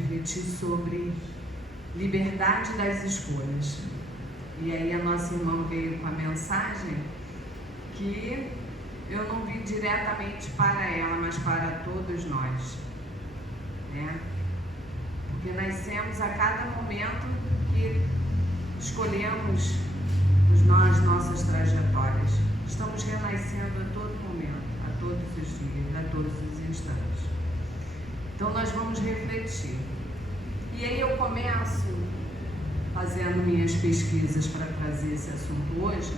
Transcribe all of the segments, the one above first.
refletir sobre liberdade das escolhas. E aí a nossa irmã veio com a mensagem que eu não vi diretamente para ela, mas para todos nós, né? Porque nascemos a cada momento que escolhemos as nossas trajetórias. Estamos renascendo a todo momento, a todos os dias, a todos os instantes. Então nós vamos refletir. E aí eu começo fazendo minhas pesquisas para trazer esse assunto hoje.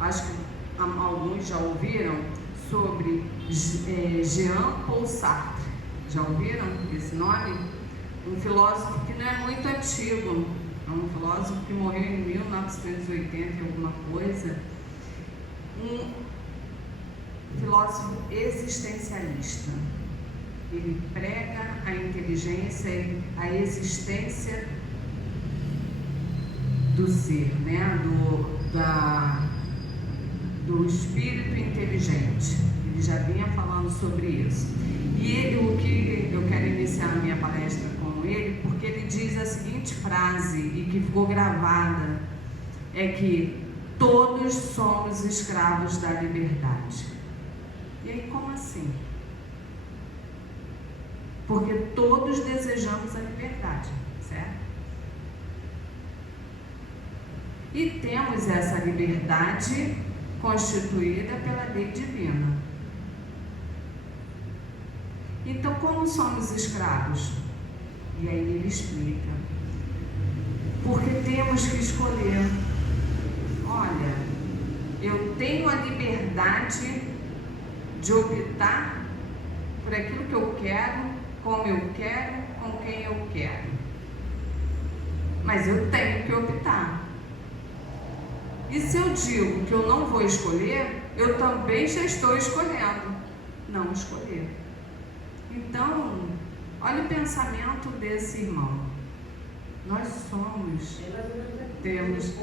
Acho que alguns já ouviram sobre Jean-Paul Sartre. Já ouviram esse nome? Um filósofo que não é muito antigo, é um filósofo que morreu em 1980 e alguma coisa. Um filósofo existencialista. Ele prega a inteligência, a existência do ser, né? do espírito inteligente. Ele já vinha falando sobre isso. E o que eu quero iniciar a minha palestra com ele, porque ele diz a seguinte frase, e que ficou gravada, é que todos somos escravos da liberdade. E aí, como assim? Porque todos desejamos a liberdade, certo? E temos essa liberdade constituída pela lei divina. Então, como somos escravos? E aí ele explica. Porque temos que escolher. Olha, eu tenho a liberdade de optar por aquilo que eu quero, como eu quero, com quem eu quero. Mas eu tenho que optar. E se eu digo que eu não vou escolher, eu também já estou escolhendo não escolher. Então, olha o pensamento desse irmão. Nós somos, temos,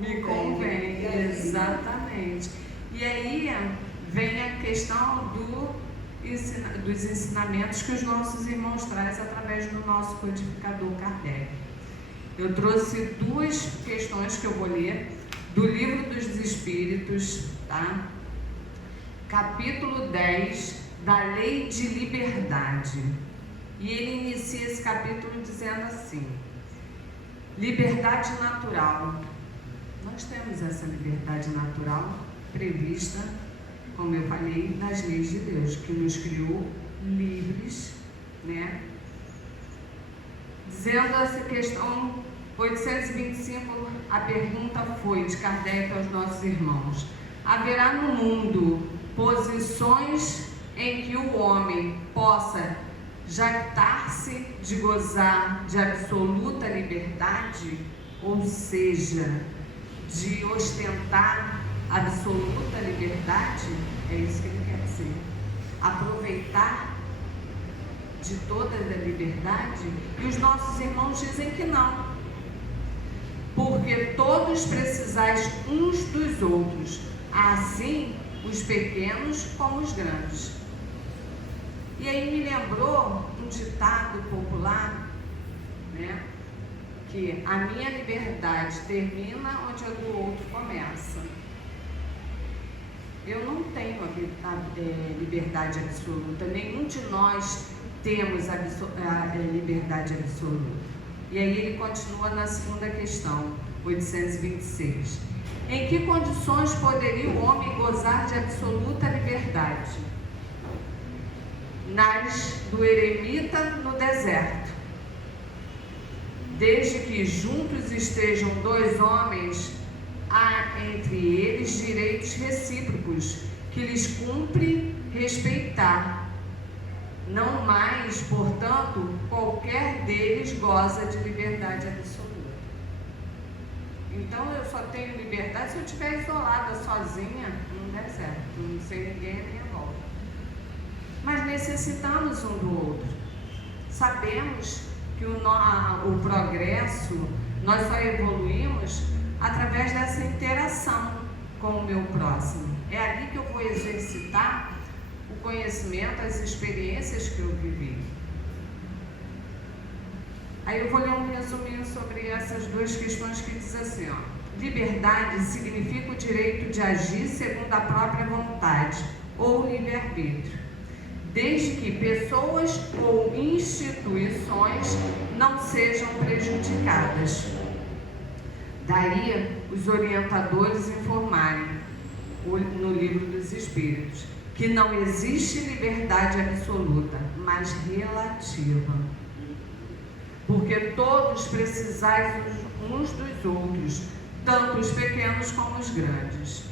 me convém, exatamente. E aí vem a questão dos ensinamentos que os nossos irmãos trazem através do nosso codificador Kardec. Eu trouxe duas questões que eu vou ler do Livro dos Espíritos, tá? Capítulo 10 da Lei de Liberdade. E ele inicia esse capítulo dizendo assim: liberdade natural. Nós temos essa liberdade natural prevista, como eu falei, nas leis de Deus, que nos criou livres, né? Dizendo essa questão 825, a pergunta foi de Kardec aos nossos irmãos: haverá no mundo posições em que o homem possa jactar-se de gozar de absoluta liberdade, ou seja, de ostentar absoluta liberdade? É isso que ele quer dizer. Aproveitar de toda a liberdade? E os nossos irmãos dizem que não, porque todos precisais uns dos outros, assim os pequenos como os grandes. E aí me lembrou um ditado popular, né, que a minha liberdade termina onde a do outro começa. Eu não tenho a liberdade absoluta, nenhum de nós temos a liberdade absoluta. E aí ele continua na segunda questão, 826. Em que condições poderia o homem gozar de absoluta liberdade? Nas do eremita no deserto. Desde que juntos estejam dois homens, há entre eles direitos recíprocos que lhes cumpre respeitar. Não mais, portanto, qualquer deles goza de liberdade absoluta. Então eu só tenho liberdade se eu estiver isolada, sozinha, num deserto, não sei ninguém à minha volta. Mas necessitamos um do outro. Sabemos que o progresso, nós só evoluímos através dessa interação com o meu próximo. É ali que eu vou exercitar o conhecimento, as experiências que eu vivi. Aí eu vou ler um resuminho sobre essas duas questões que diz assim, ó. Liberdade significa o direito de agir segundo a própria vontade ou livre-arbítrio, desde que pessoas ou instituições não sejam prejudicadas. Daí os orientadores informarem no Livro dos Espíritos que não existe liberdade absoluta, mas relativa. Porque todos precisais uns dos outros, tanto os pequenos como os grandes.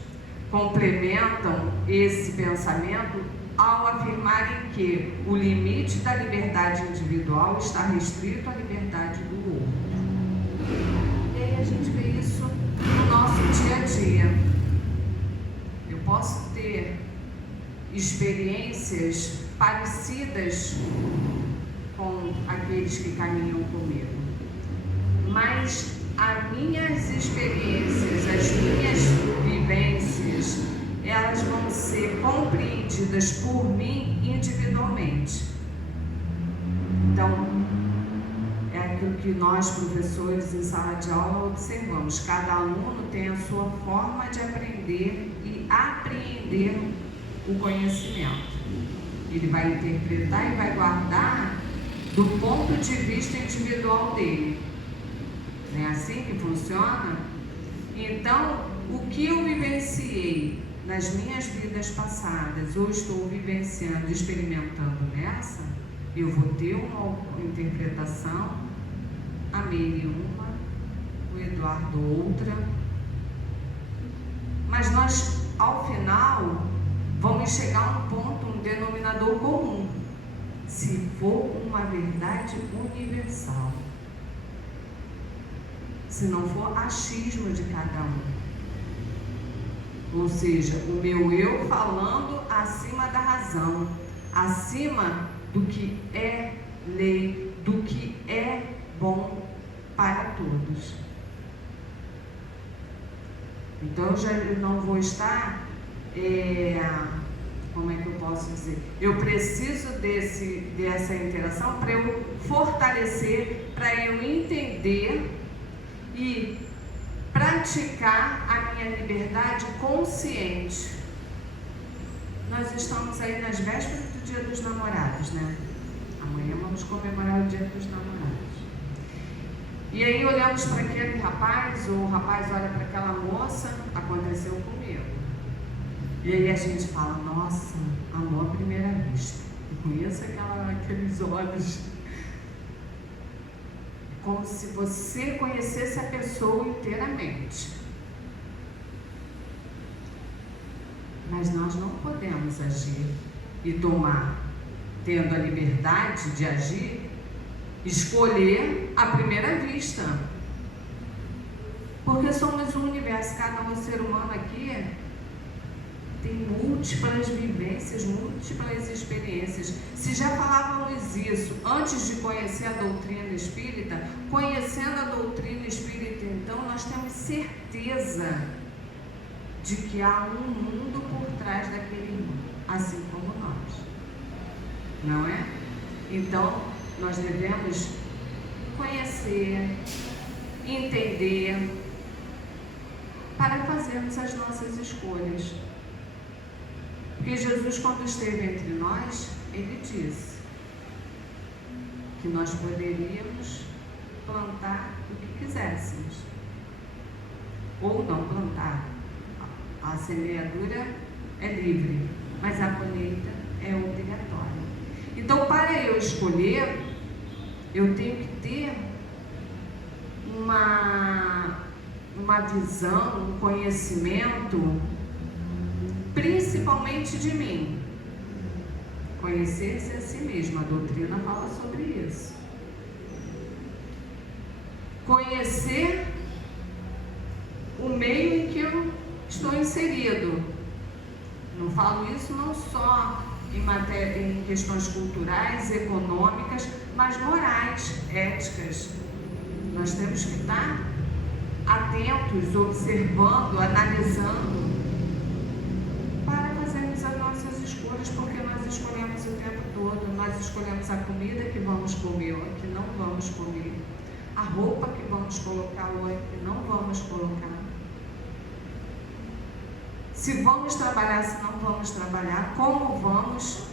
Complementam esse pensamento ao afirmarem que o limite da liberdade individual está restrito à liberdade do outro. E aí a gente vê isso no nosso dia a dia. Eu posso ter experiências parecidas com aqueles que caminham comigo, mas as minhas experiências, as minhas vivências, elas vão ser compreendidas por mim individualmente. Então, é aquilo que nós, professores, em sala de aula, observamos. Cada aluno tem a sua forma de aprender e apreender o conhecimento. Ele vai interpretar e vai guardar do ponto de vista individual dele. Não é assim que funciona? Então, o que eu vivenciei nas minhas vidas passadas, ou estou vivenciando, experimentando nessa, eu vou ter uma interpretação, a Meire uma, o Eduardo outra, mas nós, ao final, vamos chegar a um ponto, um denominador comum, se for uma verdade universal. Se não for achismo de cada um. Ou seja, o meu eu falando acima da razão, acima do que é lei, do que é bom para todos. Então eu já não vou estar, como é que eu posso dizer? Eu preciso dessa interação para eu fortalecer, para eu entender e praticar a minha liberdade consciente. Nós estamos aí nas vésperas do Dia dos Namorados, né? Amanhã vamos comemorar o Dia dos Namorados. E aí olhamos para aquele rapaz, ou o rapaz olha para aquela moça, aconteceu comigo. E aí a gente fala, nossa, amor à primeira vista. Eu conheço aqueles olhos. Como se você conhecesse a pessoa inteiramente. Mas nós não podemos agir e tomar, tendo a liberdade de agir, escolher à primeira vista. Porque somos um universo, cada um ser humano aqui tem múltiplas vivências, múltiplas experiências. Se já falávamos isso antes de conhecer a doutrina espírita, conhecendo a doutrina espírita, então, nós temos certeza de que há um mundo por trás daquele mundo, assim como nós. Não é? Então, nós devemos conhecer, entender, para fazermos as nossas escolhas. Porque Jesus, quando esteve entre nós, ele disse que nós poderíamos plantar o que quiséssemos, ou não plantar. A semeadura é livre, mas a colheita é obrigatória. Então, para eu escolher, eu tenho que ter uma visão, um conhecimento, principalmente de mim. Conhecer-se a si mesmo, a doutrina fala sobre isso. Conhecer o meio em que eu estou inserido. Não falo isso não só em questões culturais, econômicas, mas morais, éticas. Nós temos que estar atentos, observando, analisando, para fazermos as nossas escolhas, porque nós escolhemos o tempo todo, nós escolhemos a comida que vamos comer ou que não vamos comer, a roupa que vamos colocar ou que não vamos colocar, se vamos trabalhar, se não vamos trabalhar, como vamos,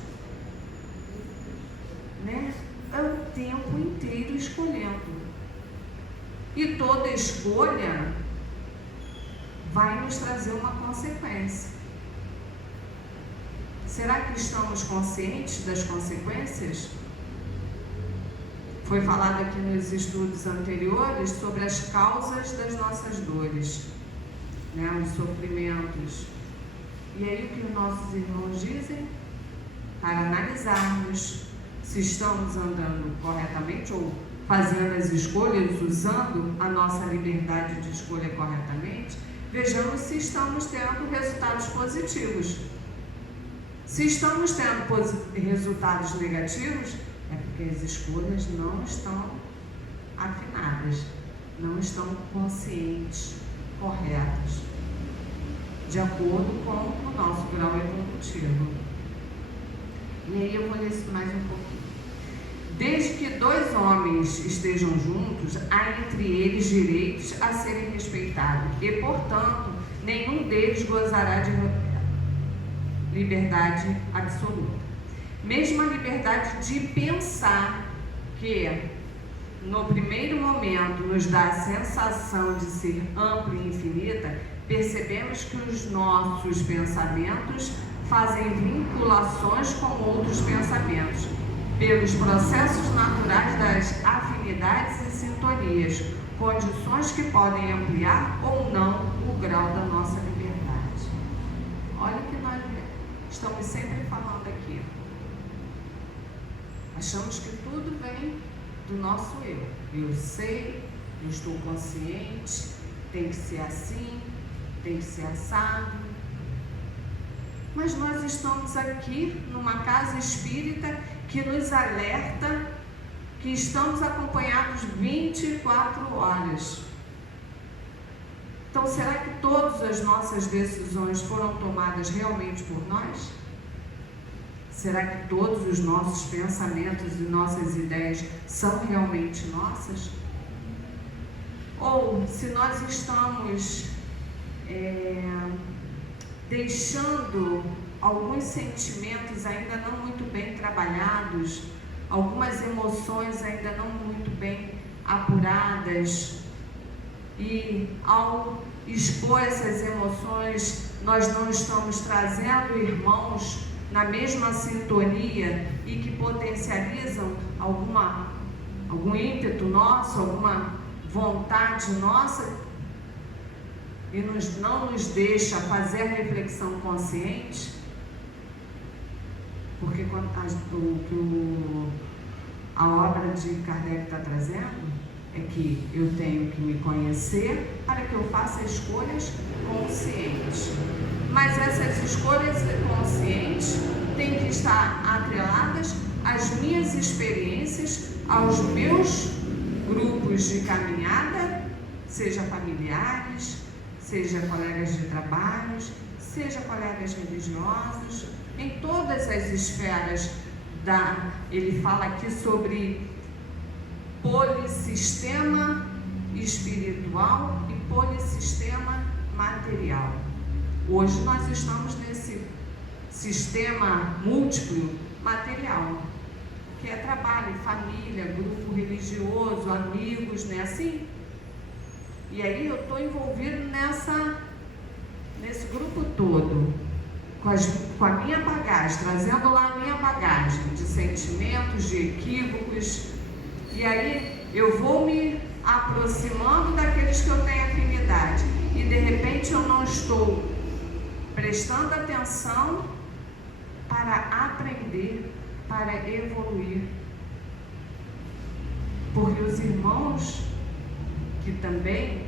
né? É o tempo inteiro escolhendo. E toda escolha vai nos trazer uma consequência. Será que estamos conscientes das consequências? Foi falado aqui nos estudos anteriores sobre as causas das nossas dores, né, os sofrimentos. E aí o que os nossos irmãos dizem? Para analisarmos se estamos andando corretamente ou fazendo as escolhas, usando a nossa liberdade de escolha corretamente, vejamos se estamos tendo resultados positivos. Se estamos tendo resultados negativos, é porque as escolhas não estão afinadas, não estão conscientes, corretas, de acordo com o nosso grau evolutivo. E aí eu vou ler isso mais um pouquinho. Desde que dois homens estejam juntos, há entre eles direitos a serem respeitados e, portanto, nenhum deles gozará de liberdade absoluta. Mesmo a liberdade de pensar, que no primeiro momento nos dá a sensação de ser ampla e infinita, percebemos que os nossos pensamentos fazem vinculações com outros pensamentos, pelos processos naturais das afinidades e sintonias, condições que podem ampliar ou não o grau da nossa liberdade. Olha o que nós estamos sempre falando aqui. Achamos que tudo vem do nosso eu. Eu sei, eu estou consciente, tem que ser assim, tem que ser assado. Mas nós estamos aqui numa casa espírita que nos alerta que estamos acompanhados 24 horas. Então, será que todas as nossas decisões foram tomadas realmente por nós? Será que todos os nossos pensamentos e nossas ideias são realmente nossas? Ou se nós estamos deixando alguns sentimentos ainda não muito bem trabalhados, algumas emoções ainda não muito bem apuradas, e ao expor essas emoções, nós não estamos trazendo irmãos na mesma sintonia e que potencializam algum ímpeto nosso, alguma vontade nossa, e não nos deixa fazer a reflexão consciente, porque a obra de Kardec está trazendo é que eu tenho que me conhecer para que eu faça escolhas conscientes. Mas essas escolhas conscientes têm que estar atreladas às minhas experiências, aos meus grupos de caminhada, seja familiares, seja colegas de trabalho, seja colegas religiosos, em todas as esferas ele fala aqui sobre polissistema espiritual e polissistema material. Hoje nós estamos nesse sistema múltiplo material, que é trabalho, família, grupo religioso, amigos, né? Assim. E aí eu estou envolvido nesse grupo todo, com a minha bagagem, trazendo lá a minha bagagem de sentimentos, de equívocos, e aí eu vou me aproximando daqueles que eu tenho afinidade, e de repente eu não estou prestando atenção para aprender, para evoluir, porque os irmãos que também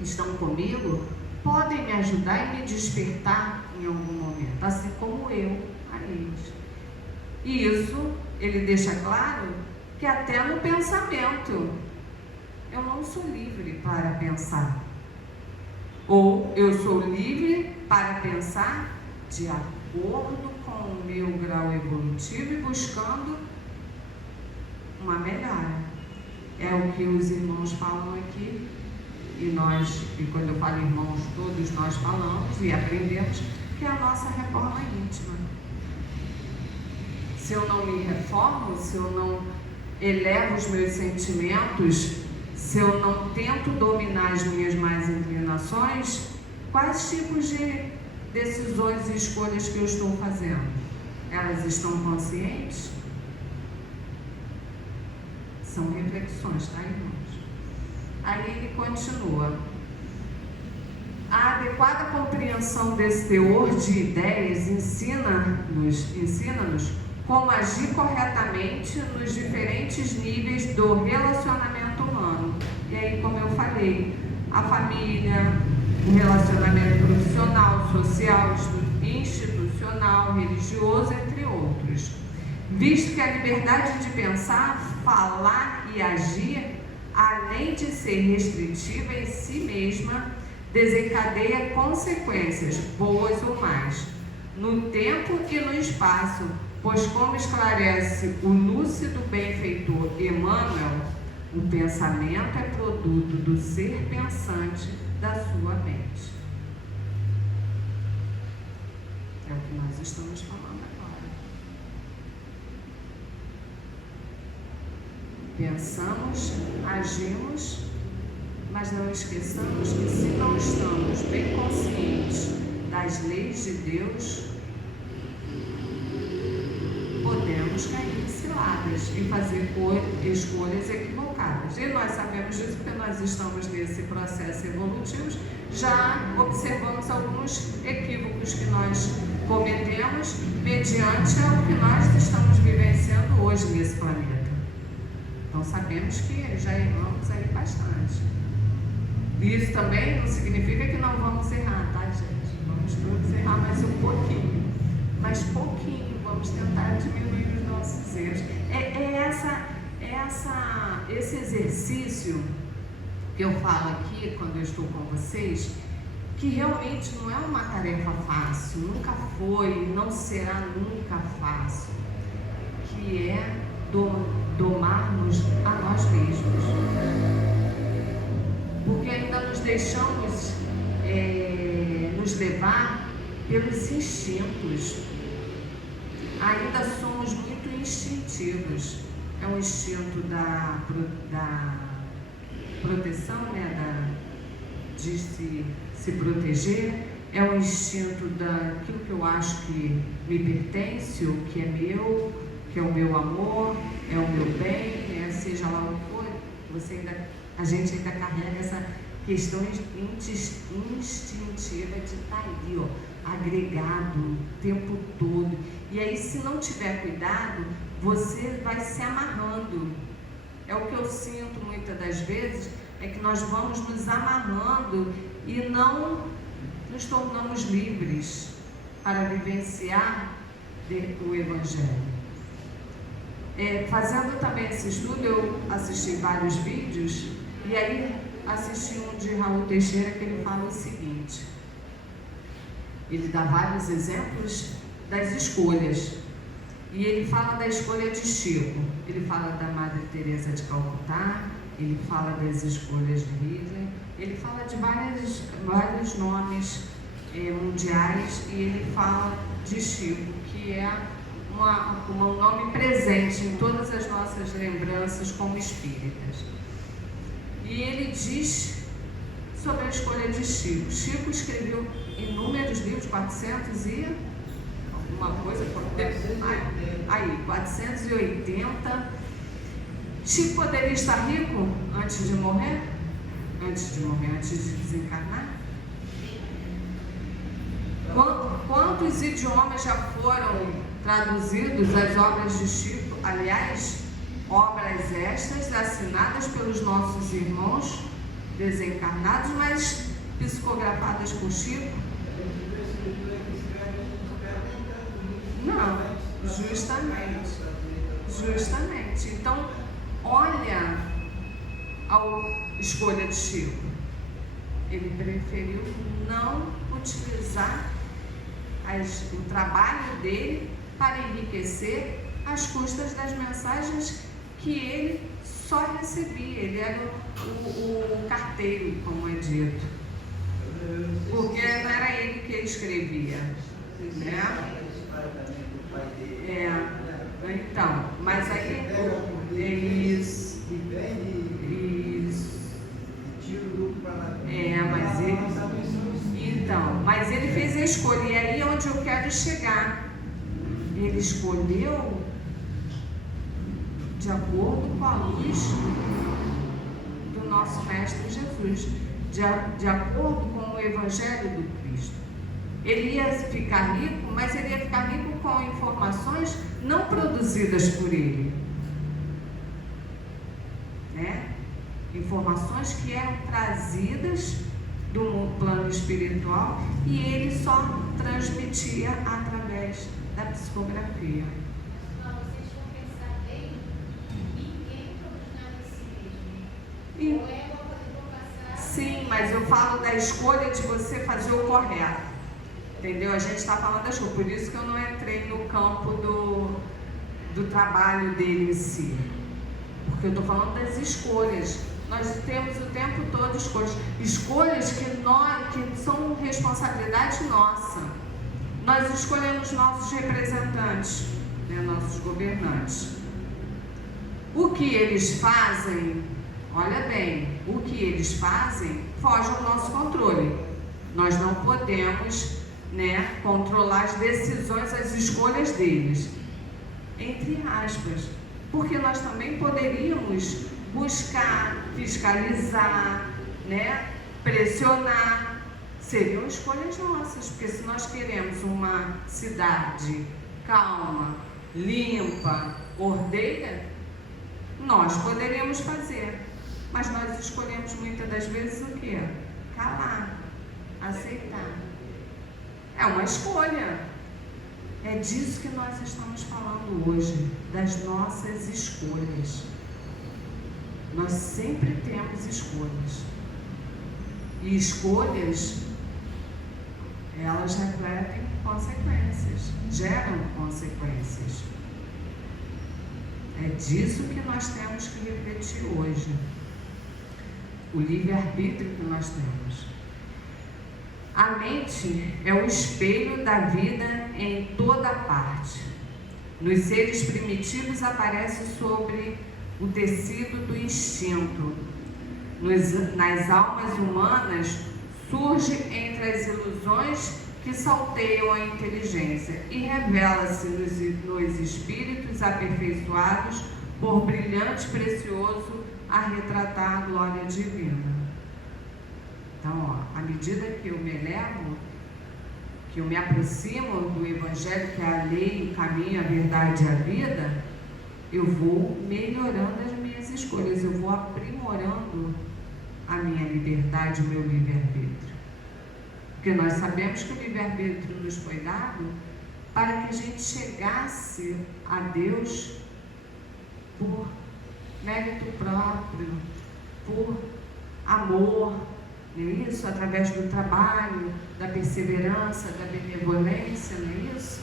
estão comigo podem me ajudar e me despertar em algum momento, assim como eu a eles. E isso ele deixa claro que até no pensamento eu não sou livre para pensar, ou eu sou livre para pensar de acordo com o meu grau evolutivo e buscando uma melhora. É o que os irmãos falam aqui, e quando eu falo irmãos, todos nós falamos e aprendemos, que é a nossa reforma íntima. Se eu não me reformo, se eu não elevo os meus sentimentos, se eu não tento dominar as minhas más inclinações, quais tipos de decisões e escolhas que eu estou fazendo? Elas estão conscientes? São reflexões, tá, irmãos? Aí ele continua. A adequada compreensão desse teor de ideias ensina-nos como agir corretamente nos diferentes níveis do relacionamento humano. E aí, como eu falei, a família, o relacionamento profissional, social, institucional, religioso, entre outros. Visto que a liberdade de pensar, falar e agir, além de ser restritiva em si mesma, desencadeia consequências, boas ou más, no tempo e no espaço, pois, como esclarece o lúcido benfeitor Emmanuel, o pensamento é produto do ser pensante da sua mente. É o que nós estamos falando agora. Pensamos, agimos, mas não esqueçamos que se não estamos bem conscientes das leis de Deus, podemos cair em ciladas e fazer escolhas equivocadas. E nós sabemos disso porque nós estamos nesse processo evolutivo, já observamos alguns equívocos que nós cometemos mediante o que nós estamos vivenciando hoje nesse planeta. Então sabemos que já erramos aí bastante. Isso também não significa que não vamos errar, tá, gente? Vamos todos errar mais um pouquinho. Mas pouquinho, vamos tentar diminuir os nossos erros. Esse exercício que eu falo aqui, quando eu estou com vocês, que realmente não é uma tarefa fácil, nunca foi, não será nunca fácil, que é domarmos a nós mesmos. Porque ainda nos deixamos nos levar pelos instintos. Ainda somos muito instintivos. É um instinto da proteção, né? De se proteger. É um instinto daquilo que eu acho que me pertence, o que é meu, que é o meu amor, é o meu bem, né? Seja lá o que for, a gente ainda carrega essa questão instintiva de estar ali, ó, agregado o tempo todo. E aí, se não tiver cuidado, você vai se amarrando. É o que eu sinto muitas das vezes, é que nós vamos nos amarrando e não nos tornamos livres para vivenciar o Evangelho. Fazendo também esse estudo, eu assisti vários vídeos e aí assisti um de Raul Teixeira que ele fala o seguinte. Ele dá vários exemplos das escolhas. E ele fala da escolha de Chico, ele fala da Madre Teresa de Calcutá, ele fala das escolhas de Hitler, ele fala de vários nomes mundiais, e ele fala de Chico, que é um nome presente em todas as nossas lembranças como espíritas. E ele diz sobre a escolha de Chico. Chico escreveu inúmeros livros, 400 e alguma coisa, 480. Chico poderia estar rico antes de morrer? Antes de desencarnar? Quantos idiomas já foram traduzidos as obras de Chico? Aliás, obras estas assinadas pelos nossos irmãos desencarnados, mas psicografadas por Chico? Não, justamente. Então, olha a escolha de Chico. Ele preferiu não utilizar o trabalho dele para enriquecer às custas das mensagens que ele só recebia, ele era o carteiro, como é dito. Porque não era ele que escrevia, né? Então, mas aí isso. Mas ele fez a escolha, e aí é onde eu quero chegar. Ele escolheu de acordo com a luz do nosso Mestre Jesus, de acordo com o Evangelho do Cristo. Ele ia ficar rico, mas ele ia ficar rico com informações não produzidas por ele, né? Informações que eram trazidas do plano espiritual e ele só transmitia através da psicografia. Mas vocês vão pensar bem, ninguém produz nada em si mesmo. Ou é uma coisa que vou passar. Sim, mas eu falo da escolha de você fazer o correto. Entendeu? A gente está falando da escolha, por isso que eu não entrei no campo do trabalho dele em si. Porque eu estou falando das escolhas. Nós temos o tempo todo escolhas que são responsabilidade nossa. Nós escolhemos nossos representantes, né, nossos governantes. O que eles fazem, olha bem, o que eles fazem foge ao nosso controle. Nós não podemos, né, controlar as decisões, as escolhas deles, entre aspas, porque nós também poderíamos buscar, fiscalizar, né, pressionar. Seriam escolhas nossas, porque se nós queremos uma cidade calma, limpa, ordeira, nós poderíamos fazer, mas nós escolhemos muitas das vezes o quê? Calar, aceitar. É uma escolha. É disso que nós estamos falando hoje, das nossas escolhas. Nós sempre temos escolhas. E escolhas, elas refletem consequências, geram consequências. É disso que nós temos que refletir hoje. O livre-arbítrio que nós temos. A mente é o espelho da vida em toda parte. Nos seres primitivos aparece sobre o tecido do instinto. Nas almas humanas surge entre as ilusões que salteiam a inteligência e revela-se nos espíritos aperfeiçoados por brilhante precioso a retratar a glória divina. Então, à medida que eu me elevo, que eu me aproximo do Evangelho, que é a lei, o caminho, a verdade e a vida, eu vou melhorando as minhas escolhas, eu vou aprimorando a minha liberdade, o meu livre-arbítrio. Porque nós sabemos que o livre-arbítrio nos foi dado para que a gente chegasse a Deus por mérito próprio, por amor, não é isso? Através do trabalho, da perseverança, da benevolência, não é isso?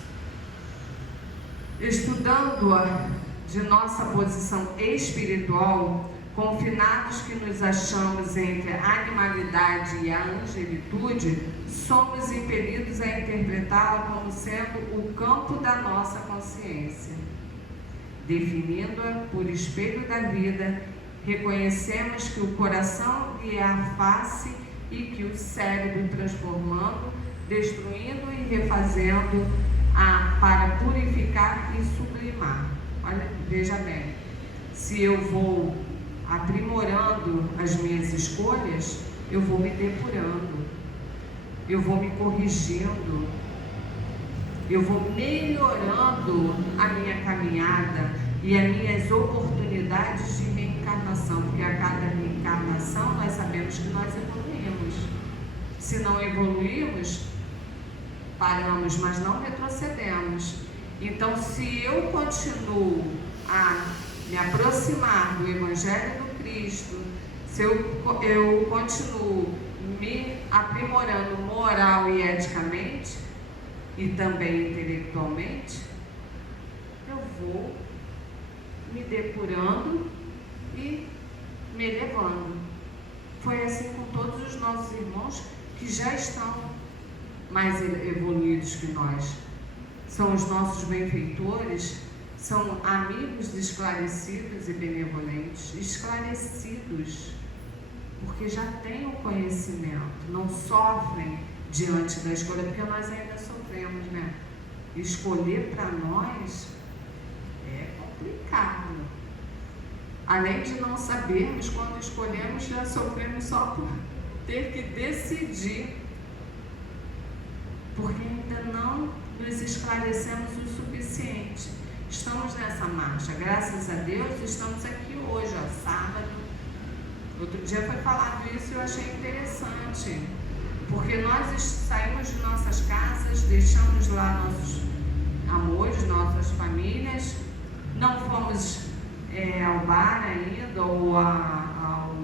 Estudando-a de nossa posição espiritual, confinados que nos achamos entre a animalidade e a angelitude, somos impelidos a interpretá-la como sendo o campo da nossa consciência. Definindo-a por espelho da vida, reconhecemos que o coração lhe é a face e que o cérebro transformando, destruindo e refazendo para purificar e sublimar. Olha, veja bem, se eu vou aprimorando as minhas escolhas, eu vou me depurando, eu vou me corrigindo, eu vou melhorando a minha caminhada e as minhas oportunidades de reencarnação, porque a cada reencarnação nós sabemos que nós evoluímos. Se não evoluímos, paramos, mas não retrocedemos. Então, se eu continuo a me aproximar do Evangelho do Cristo, se eu continuo me aprimorando moral e eticamente, e também intelectualmente, eu vou me depurando e me elevando. Foi assim com todos os nossos irmãos que já estão mais evoluídos que nós. São os nossos benfeitores, são amigos esclarecidos e benevolentes, esclarecidos, porque já têm o conhecimento, não sofrem diante da escolha, porque nós ainda sofremos, né? Escolher para nós é complicado. Além de não sabermos, quando escolhemos, já sofremos só por ter que decidir, porque ainda não nos esclarecemos o suficiente. Estamos nessa marcha, graças a Deus, estamos aqui hoje, ó, sábado. Outro dia foi falado isso e eu achei interessante, porque nós saímos de nossas casas, deixamos lá nossos amores, nossas famílias, não fomos ao bar ainda, ou ao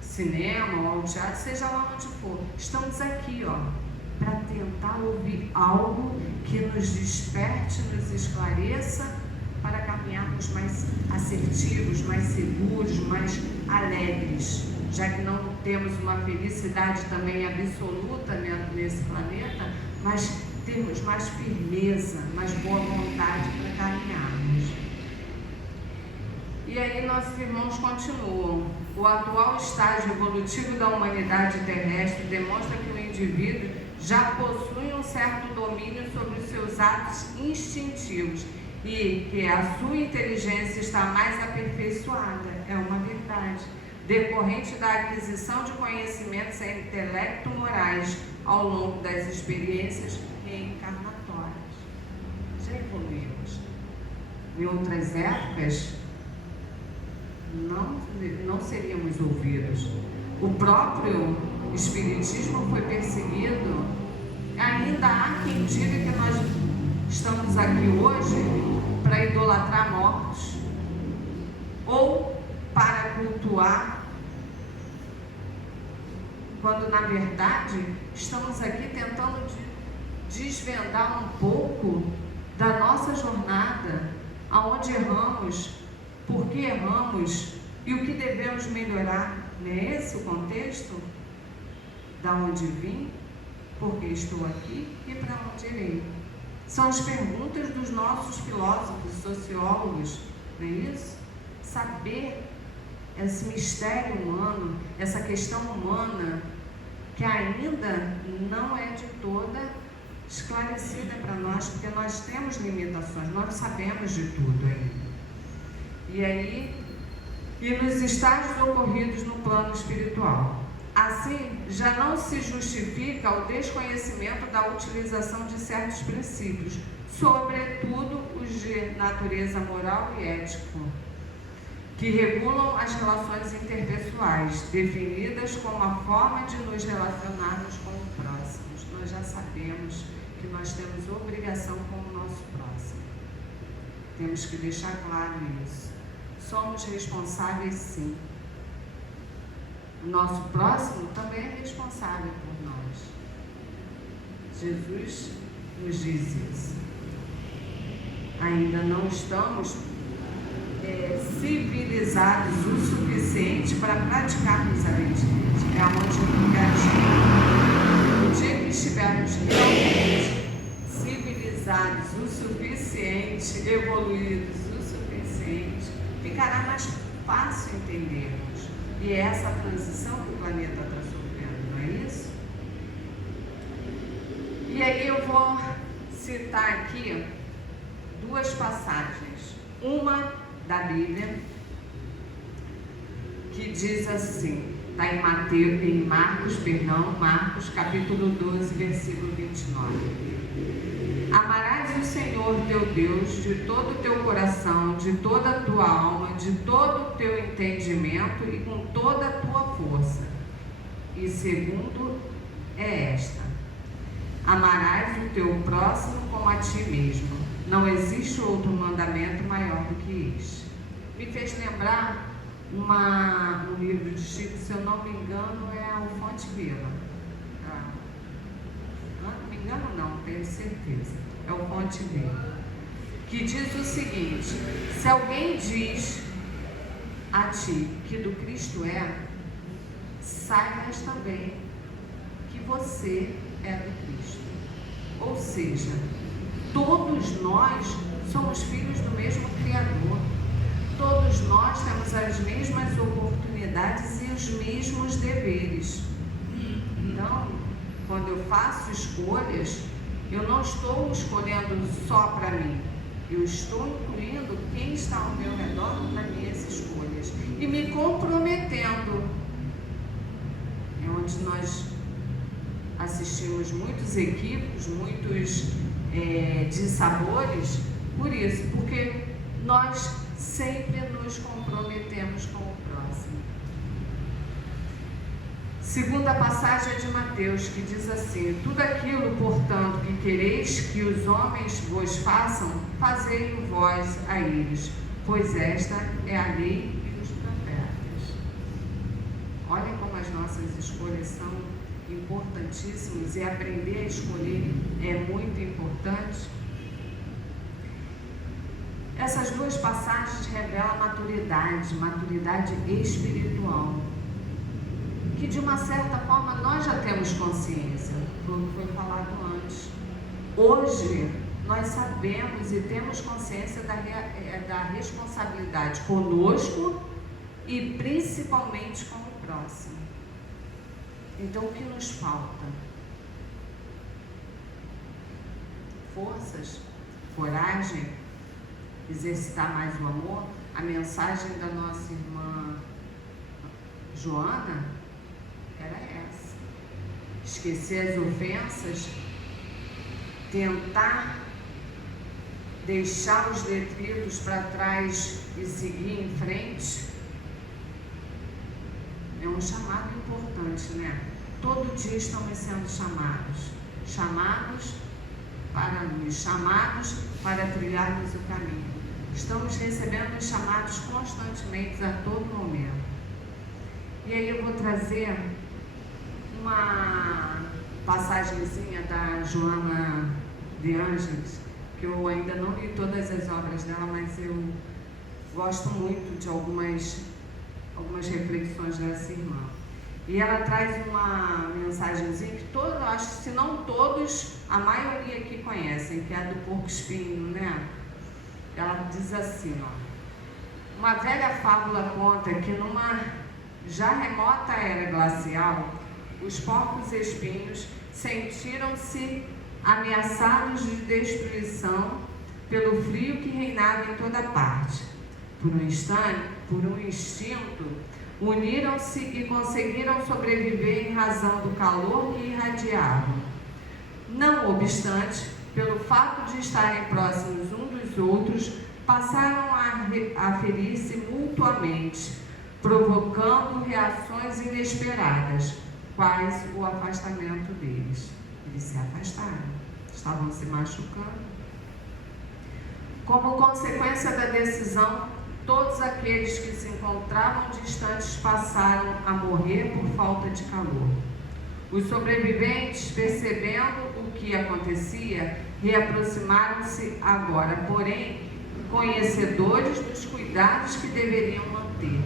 cinema, ou ao teatro, seja lá onde for. Estamos aqui, ó, para tentar ouvir algo que nos desperte, nos esclareça, para caminharmos mais assertivos, mais seguros, mais alegres, já que não temos uma felicidade também absoluta nesse planeta, mas temos mais firmeza, mais boa vontade para caminharmos. E aí nossos irmãos continuam. O atual estágio evolutivo da humanidade terrestre demonstra que o indivíduo já possui um certo domínio sobre os seus atos instintivos e que a sua inteligência está mais aperfeiçoada. É uma verdade. Decorrente da aquisição de conhecimentos intelecto-morais ao longo das experiências reencarnatórias. Já evoluímos. Em outras épocas, não seríamos ouvidos. O próprio Espiritismo foi perseguido. Ainda há quem diga que nós estamos aqui hoje para idolatrar mortos ou para cultuar, quando na verdade estamos aqui tentando desvendar um pouco da nossa jornada, aonde erramos, por que erramos e o que devemos melhorar. Não é esse o contexto? Da onde vim, por que estou aqui e para onde irei? São as perguntas dos nossos filósofos, sociólogos, não é isso? Saber esse mistério humano, essa questão humana, que ainda não é de toda esclarecida para nós, porque nós temos limitações, nós não sabemos de tudo ainda. E aí, nos estágios ocorridos no plano espiritual. Assim, já não se justifica o desconhecimento da utilização de certos princípios, sobretudo os de natureza moral e ético, que regulam as relações interpessoais, definidas como a forma de nos relacionarmos com o próximo. Nós já sabemos que nós temos obrigação com o nosso próximo. Temos que deixar claro isso. Somos responsáveis, sim. O nosso próximo também é responsável por nós. Jesus nos diz isso. Ainda não estamos civilizados o suficiente para praticarmos a lei de Deus. É onde eu quero chegar. No dia que estivermos realmente civilizados o suficiente, evoluídos o suficiente, ficará mais fácil entendermos. E é essa transição que o planeta está sofrendo, não é isso? E aí eu vou citar aqui duas passagens. Uma da Bíblia, que diz assim, está em Marcos, capítulo 12, versículo 29. Amarás o Senhor teu Deus de todo o teu coração, de toda a tua alma, de todo o teu entendimento e com toda a tua força. E segundo é esta: amarás o teu próximo como a ti mesmo. Não existe outro mandamento maior do que este. Me fez lembrar um livro de Chico, se eu não me engano, é o Fonte Viva. Não me engano não, tenho certeza. É o Fonte Viva. que diz o seguinte: se alguém diz a ti que do Cristo é, saibas também que você é do Cristo. Ou seja, todos nós somos filhos do mesmo Criador. Todos nós temos as mesmas oportunidades e os mesmos deveres. Então, quando eu faço escolhas, eu não estou escolhendo só para mim. Eu estou incluindo quem está ao meu redor nas minhas escolhas e me comprometendo. É onde nós assistimos muitos equívocos, muitos dissabores, por isso, porque nós sempre nos comprometemos com o próximo. Segunda passagem é de Mateus, que diz assim: tudo aquilo, portanto, que quereis que os homens vos façam, fazei-o vós a eles, pois esta é a lei e os profetas. Olha como as nossas escolhas são importantíssimas, e aprender a escolher é muito importante. Essas duas passagens revelam maturidade espiritual, que de uma certa forma nós já temos consciência, como foi falado antes. Hoje nós sabemos e temos consciência da responsabilidade conosco e principalmente com o próximo. Então, o que nos falta? Forças, coragem, exercitar mais o amor. A mensagem da nossa irmã Joana era essa: esquecer as ofensas, tentar deixar os detritos para trás e seguir em frente. É um chamado importante, né? Todo dia estamos sendo chamados para luz, chamados para trilharmos o caminho. Estamos recebendo os chamados constantemente, a todo momento. E aí eu vou trazer uma passagenzinha da Joana de Ângeles, que eu ainda não li todas as obras dela, mas eu gosto muito de algumas reflexões dessa irmã. E ela traz uma mensagenzinha que todos, acho que se não todos, a maioria aqui conhecem, que é a do porco espinho, né? Ela diz assim, ó: uma velha fábula conta que numa já remota era glacial, os porcos espinhos sentiram-se ameaçados de destruição pelo frio que reinava em toda parte. Por um instante, por um instinto, uniram-se e conseguiram sobreviver em razão do calor que irradiavam. Não obstante, pelo fato de estarem próximos uns dos outros, passaram a ferir-se mutuamente, provocando reações inesperadas, quais o afastamento deles. Eles se afastaram, estavam se machucando. Como consequência da decisão, todos aqueles que se encontravam distantes passaram a morrer por falta de calor. Os sobreviventes, percebendo o que acontecia, reaproximaram-se agora, porém, conhecedores dos cuidados que deveriam manter,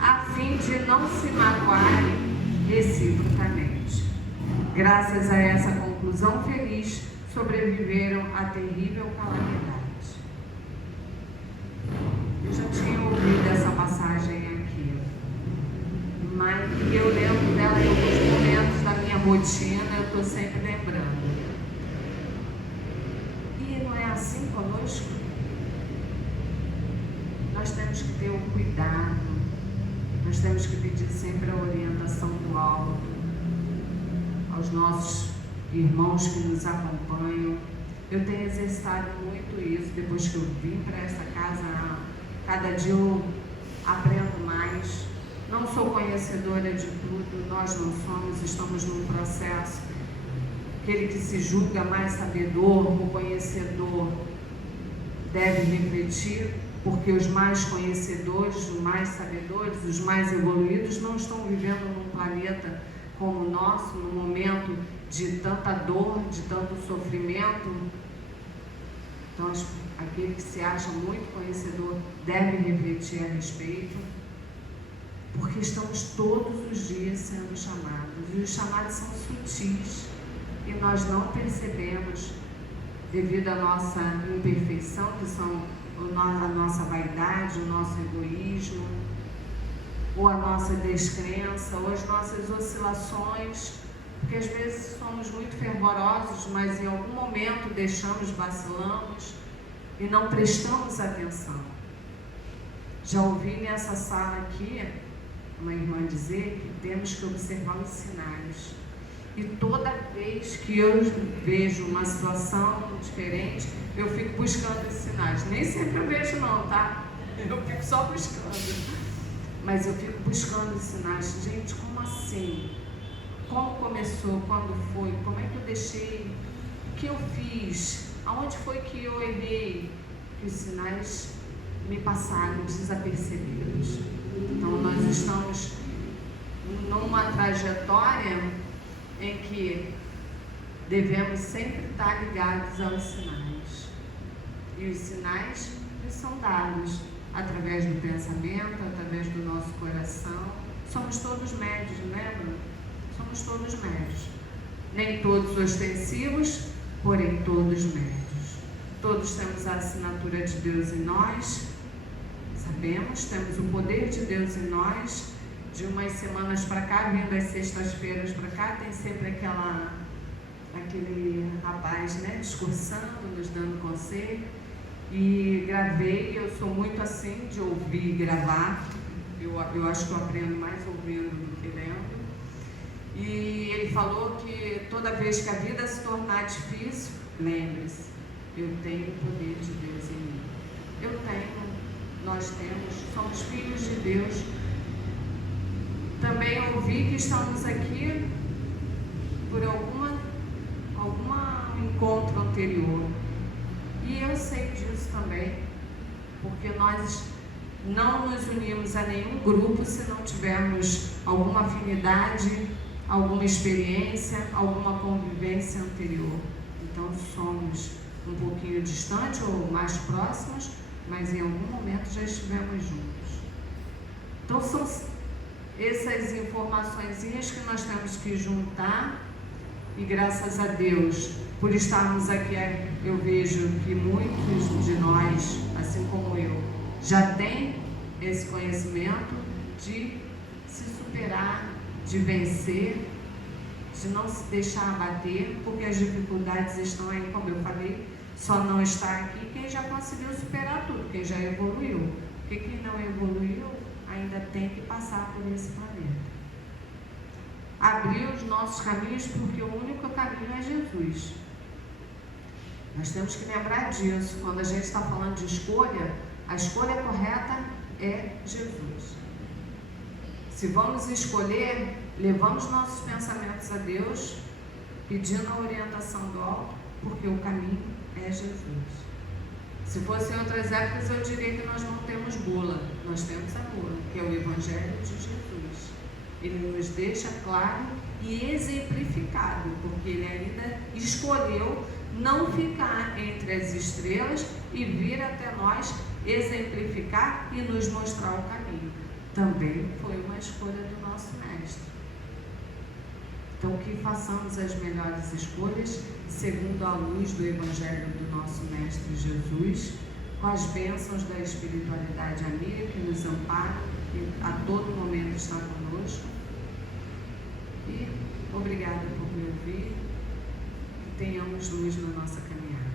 a fim de não se magoarem reciprocamente. Graças a essa conclusão feliz, sobreviveram à terrível calamidade. Eu já tinha ouvido essa passagem aqui, mas eu lembro dela em alguns momentos da minha rotina, eu estou sempre lembrando. E não é assim conosco? Nós temos que ter o cuidado, nós temos que pedir sempre a orientação do alto, aos nossos irmãos que nos acompanham. Eu tenho exercitado muito isso, depois que eu vim para essa casa, cada dia eu aprendo mais. Não sou conhecedora de tudo, nós não somos, estamos num processo. Aquele que se julga mais sabedor, o conhecedor, deve refletir, porque os mais conhecedores, os mais sabedores, os mais evoluídos não estão vivendo num planeta como o nosso, num momento de tanta dor, de tanto sofrimento. Então aquele que se acha muito conhecedor deve refletir a respeito, porque estamos todos os dias sendo chamados, e os chamados são sutis, e nós não percebemos, devido à nossa imperfeição, que são a nossa vaidade, o nosso egoísmo, ou a nossa descrença, ou as nossas oscilações, porque às vezes somos muito fervorosos, mas em algum momento vacilamos e não prestamos atenção. Já ouvi nessa sala aqui uma irmã dizer que temos que observar os sinais. E toda vez que eu vejo uma situação diferente, eu fico buscando os sinais. Nem sempre eu vejo não, tá? Eu fico só buscando. Mas eu fico buscando os sinais. Gente, como assim? Como começou? Quando foi? Como é que eu deixei? O que eu fiz? Aonde foi que eu errei? Que os sinais me passaram desapercebidos. Então nós estamos numa trajetória em que devemos sempre estar ligados aos sinais. E os sinais nos são dados através do pensamento, através do nosso coração. Somos todos médios, né, Bruno? Somos todos médios. Nem todos ostensivos, porém todos médios. Todos temos a assinatura de Deus em nós, sabemos, temos o poder de Deus em nós. De umas semanas para cá, vindo às sextas-feiras para cá, tem sempre aquele rapaz, né, discursando, nos dando conselho. E gravei, eu sou muito assim de ouvir e gravar. Eu acho que eu aprendo mais ouvindo do que lendo. E ele falou que toda vez que a vida se tornar difícil, lembre-se, eu tenho o poder de Deus em mim. Eu tenho, nós temos, somos filhos de Deus. Também ouvi que estamos aqui por algum encontro anterior. E eu sei disso também, porque nós não nos unimos a nenhum grupo se não tivermos alguma afinidade, alguma experiência, alguma convivência anterior. Então somos um pouquinho distantes ou mais próximos, mas em algum momento já estivemos juntos. Então são essas informações que nós temos que juntar, e graças a Deus, por estarmos aqui, eu vejo que muitos de nós, assim como eu, já têm esse conhecimento de se superar, de vencer, de não se deixar abater, porque as dificuldades estão aí, como eu falei, só não está aqui quem já conseguiu superar tudo, quem já evoluiu. Porque quem não evoluiu ainda tem que passar por esse planeta. Abrir os nossos caminhos, porque o único caminho é Jesus. Nós temos que lembrar disso. Quando a gente está falando de escolha, a escolha correta é Jesus. Se vamos escolher, levamos nossos pensamentos a Deus, pedindo a orientação do alto, porque o caminho é Jesus. Se fosse em outras épocas, eu diria que nós não temos bula, nós temos a bula, que é o Evangelho de Jesus. Ele nos deixa claro e exemplificado, porque ele ainda escolheu não ficar entre as estrelas e vir até nós exemplificar e nos mostrar o caminho. Também foi uma escolha do nosso Mestre. Então, que façamos as melhores escolhas segundo a luz do Evangelho do nosso Mestre Jesus, com as bênçãos da espiritualidade amiga que nos ampara e a todo momento está conosco. E obrigada por me ouvir, que tenhamos luz na nossa caminhada.